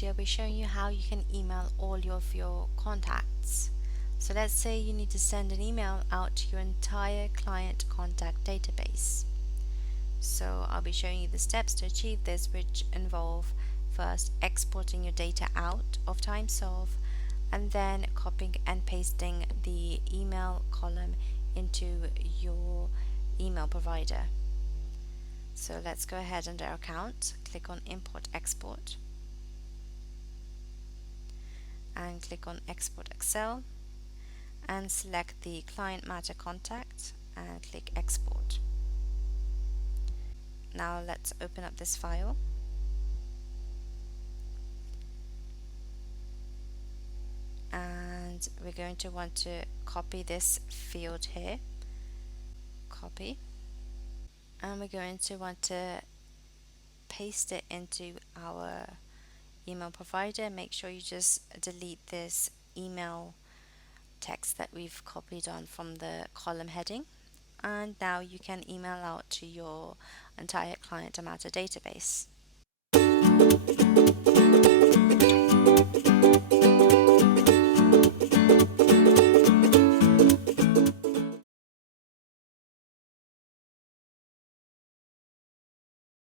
video, I'll be showing you how you can email all of your contacts. So let's say you need to send an email out to your entire client contact database. So I'll be showing you the steps to achieve this, which involve first exporting your data out of TimeSolve and then copying and pasting the email column into your email provider. So let's go ahead under our account, click on Import Export and click on Export Excel and select the client matter contact and click Export. Now let's open up this file. And we're going to want to copy this field here. Copy. And we're going to want to paste it into our email provider. Make sure you just delete this email text that we've copied on from the column heading. And now you can email out to your entire client matter database.